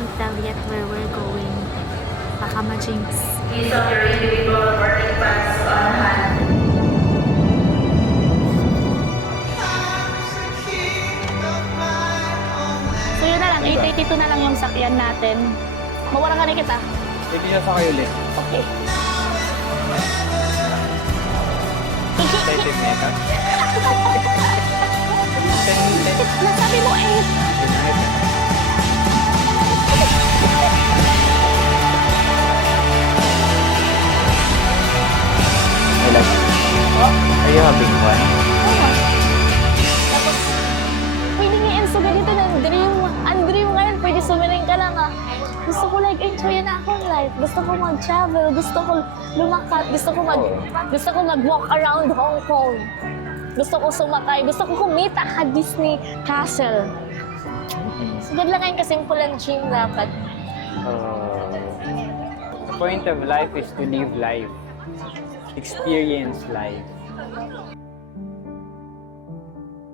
don't tell yet where we're going. Baka ma-jinx. Please have your individual boarding pass on hand. So yun na lang, 882 na lang yung sakyan natin. Mawala ka na kita. Hindi na sa kayo ulit. Okay. Excited na ito. Nasabi mo eh. Hello. Are you having fun? Tapos, pwede nga yan. So ganito na, ang dream ngayon, pwede sumiling ka lang ah. Gusto ko like enjoy na akong life. Gusto ko mag-travel, gusto ko lumakat, gusto ko mag-walk around Hong Kong. Gusto ko sumakay, gusto ko kumita ka Disney Castle. So good lang ngayon kasimple ang dream dapat. The point of life is to live life. Experience life.